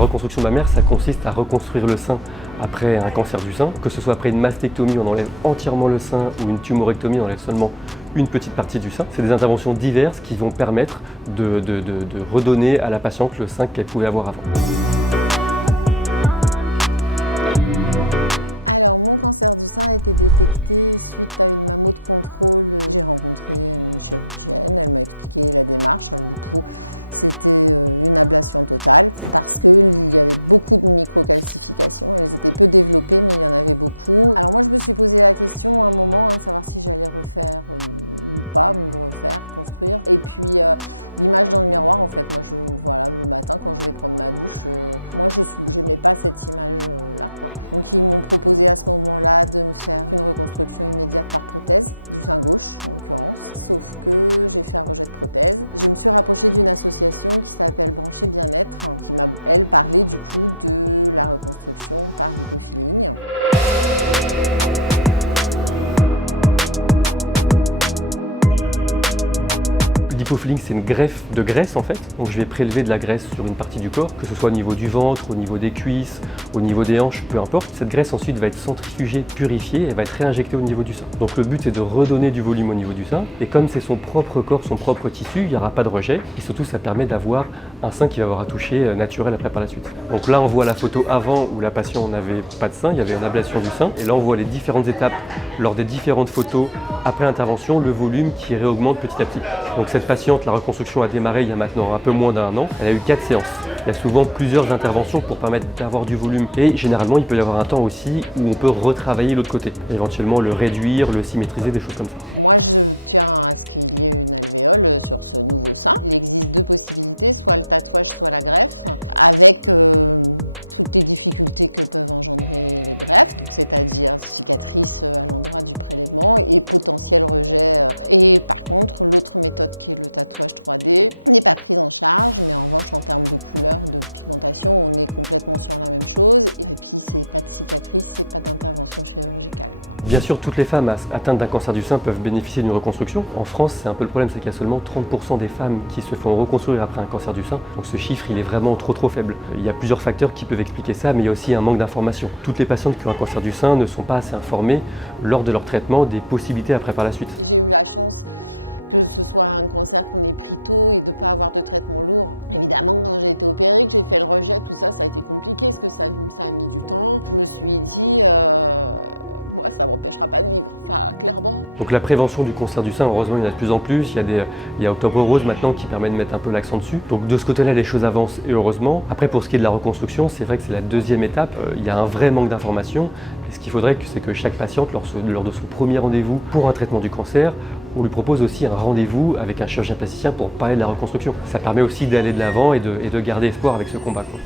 reconstruction mammaire, ça consiste à reconstruire le sein après un cancer du sein, que ce soit après une mastectomie, on enlève entièrement le sein, ou une tumorectomie, on enlève seulement une petite partie du sein. C'est des interventions diverses qui vont permettre de redonner à la patiente le sein qu'elle pouvait avoir avant. L'hypofilling, c'est une greffe de graisse en fait. Donc je vais prélever de la graisse sur une partie du corps, que ce soit au niveau du ventre, au niveau des cuisses, au niveau des hanches, peu importe. Cette graisse ensuite va être centrifugée, purifiée et va être réinjectée au niveau du sein. Donc le but est de redonner du volume au niveau du sein. Et comme c'est son propre corps, son propre tissu, il n'y aura pas de rejet. Et surtout, ça permet d'avoir un sein qui va avoir un toucher naturel après par la suite. Donc là, on voit la photo avant où la patiente n'avait pas de sein, il y avait une ablation du sein. Et là, on voit les différentes étapes lors des différentes photos après intervention, le volume qui réaugmente petit à petit. Donc cette patiente, la reconstruction a démarré il y a maintenant un peu moins d'1 an. Elle a eu 4 séances. Il y a souvent plusieurs interventions pour permettre d'avoir du volume. Et généralement, il peut y avoir un temps aussi où on peut retravailler l'autre côté. Éventuellement le réduire, le symétriser, des choses comme ça. Bien sûr, toutes les femmes atteintes d'un cancer du sein peuvent bénéficier d'une reconstruction. En France, c'est un peu le problème, c'est qu'il y a seulement 30% des femmes qui se font reconstruire après un cancer du sein. Donc ce chiffre, il est vraiment trop faible. Il y a plusieurs facteurs qui peuvent expliquer ça, mais il y a aussi un manque d'information. Toutes les patientes qui ont un cancer du sein ne sont pas assez informées lors de leur traitement des possibilités après par la suite. Donc la prévention du cancer du sein, heureusement, il y en a de plus en plus. Il y a Octobre Rose maintenant qui permet de mettre un peu l'accent dessus. Donc de ce côté-là, les choses avancent et heureusement. Après, pour ce qui est de la reconstruction, c'est vrai que c'est la deuxième étape. Il y a un vrai manque d'information. Et ce qu'il faudrait, c'est que chaque patiente, lors de son premier rendez-vous pour un traitement du cancer, on lui propose aussi un rendez-vous avec un chirurgien plasticien pour parler de la reconstruction. Ça permet aussi d'aller de l'avant et de garder espoir avec ce combat, quoi.